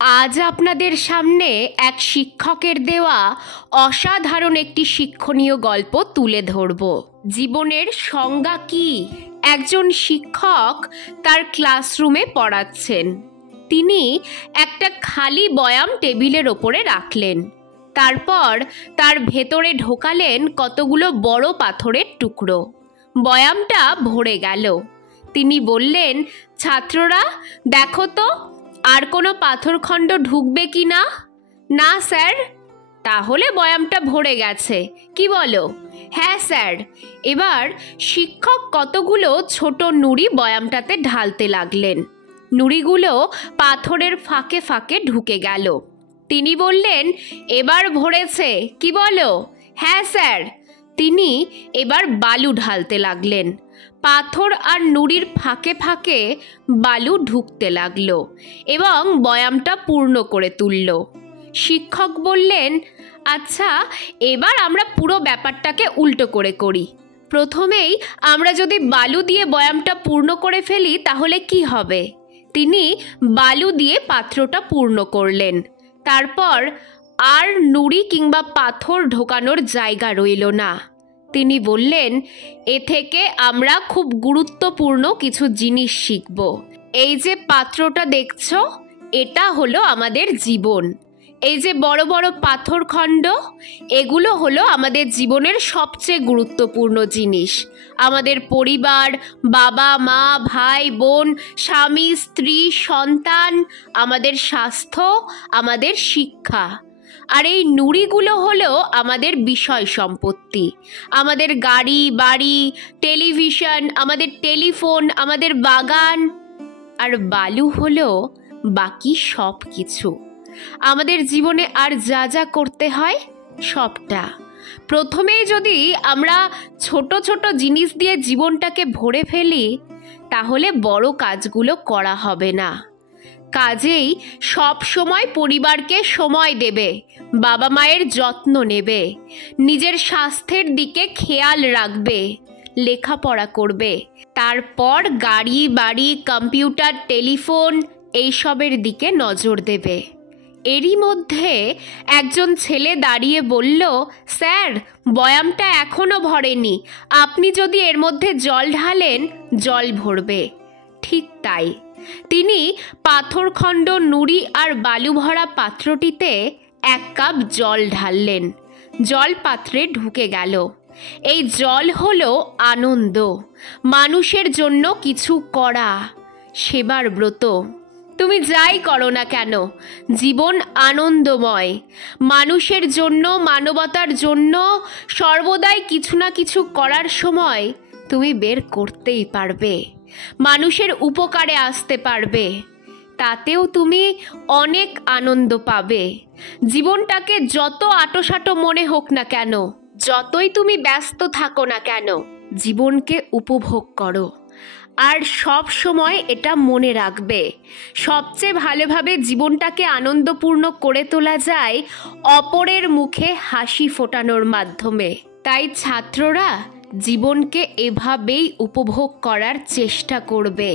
আজ আপনাদের সামনে এক শিক্ষকের দেওয়া অসাধারণ একটি শিক্ষণীয় গল্প তুলে ধরব। জীবনের সংজ্ঞা কি? একজন শিক্ষক তার ক্লাসরুমে পড়াচ্ছেন। তিনি একটা খালি বয়াম টেবিলের ওপরে রাখলেন। তারপর তার ভেতরে ঢোকালেন কতগুলো বড় পাথরের টুকরো। বয়ামটা ভরে গেল। তিনি বললেন, ছাত্ররা দেখো তো আর কোনো পাথরখণ্ড ঢুকবে কি না? না স্যার। তাহলে বয়ামটা ভরে গেছে, কি বলো? হ্যাঁ স্যার। এবার শিক্ষক কতগুলো ছোট নুড়ি বয়ামটাতে ঢালতে লাগলেন। নুড়িগুলো পাথরের ফাঁকে ফাঁকে ঢুকে গেল। তিনি বললেন, এবার ভরেছে, কি বলো? হ্যাঁ স্যার। তিনি এবার বালু ঢালতে লাগলেন। পাথর আর নুড়ির ফাঁকে ফাঁকে বালু ঢুকতে লাগলো এবং বয়ামটা পূর্ণ করে তুলল। শিক্ষক বললেন, আচ্ছা, এবার আমরা পুরো ব্যাপারটাকে উল্টো করে করি। প্রথমেই আমরা যদি বালু দিয়ে বয়ামটা পূর্ণ করে ফেলি তাহলে কি হবে? তিনি বালু দিয়ে পাত্রটা পূর্ণ করলেন। তারপর আর নুড়ি কিংবা পাথর ঢোকানোর জায়গা রইল না। তিনি বললেন, এ থেকে আমরা খুব গুরুত্বপূর্ণ কিছু জিনিস শিখব। এই যে পাত্রটা দেখছো, এটা হলো আমাদের জীবন। এই যে বড় বড় পাথরখণ্ড, এগুলো হলো আমাদের জীবনের সবচেয়ে গুরুত্বপূর্ণ জিনিস। আমাদের পরিবার, বাবা মা, ভাই বোন, স্বামী স্ত্রী, সন্তান, আমাদের স্বাস্থ্য, আমাদের শিক্ষা। আর এই নুড়িগুলো হলো আমাদের বিষয় সম্পত্তি, আমাদের গাড়ি বাড়ি, টেলিভিশন, আমাদের টেলিফোন, আমাদের বাগান। আর বালু হলো বাকি সব কিছু, আমাদের জীবনে আর যা যা করতে হয় সবটা। প্রথমেই যদি আমরা ছোট ছোট জিনিস দিয়ে জীবনটাকে ভরে ফেলি তাহলে বড় কাজগুলো করা হবে না। কাজেই সব সময় পরিবারকে সময় দেবে, বাবা মায়ের যত্ন নেবে, নিজের স্বাস্থ্যের দিকে খেয়াল রাখবে, লেখাপড়া করবে, তারপর গাড়ি বাড়ি, কম্পিউটার, টেলিফোন এইসবের দিকে নজর দেবে। এরই মধ্যে একজন ছেলে দাঁড়িয়ে বলল, স্যার, বয়ামটা এখনো ভরেনি, আপনি যদি এর মধ্যে জল ঢালেন জল ভরবে। ঠিক তাই। তিনি পাথরখণ্ড, নুড়ি আর বালু ভরা পাত্রটিতে 1 কাপ জল ঢাললেন। জল পাত্রে ঢুকে গেল। এই জল হলো আনন্দ, মানুষের জন্য কিছু করা, সেবার ব্রত। তুমি যাই করো না কেন, জীবন আনন্দময়। মানুষের জন্য, মানবতার জন্য সর্বদাই কিছু না কিছু করার সময় তুমি বের করতেই পারবে, মানুষের উপকারে আসতে পারবে, তাতেও তুমি অনেক আনন্দ পাবে। জীবনটাকে যত আটোসাটো মনে হোক না কেন, যতই তুমি ব্যস্ত থাকো না কেন, জীবনকে উপভোগ করো। আর সব সময় এটা মনে রাখবে, সবচেয়ে ভালোভাবে জীবনটাকে আনন্দপূর্ণ করে তোলা যায় অপরের মুখে হাসি ফোটানোর মাধ্যমে। তাই ছাত্ররা জীবনকে এভাবেই উপভোগ করার চেষ্টা করবে।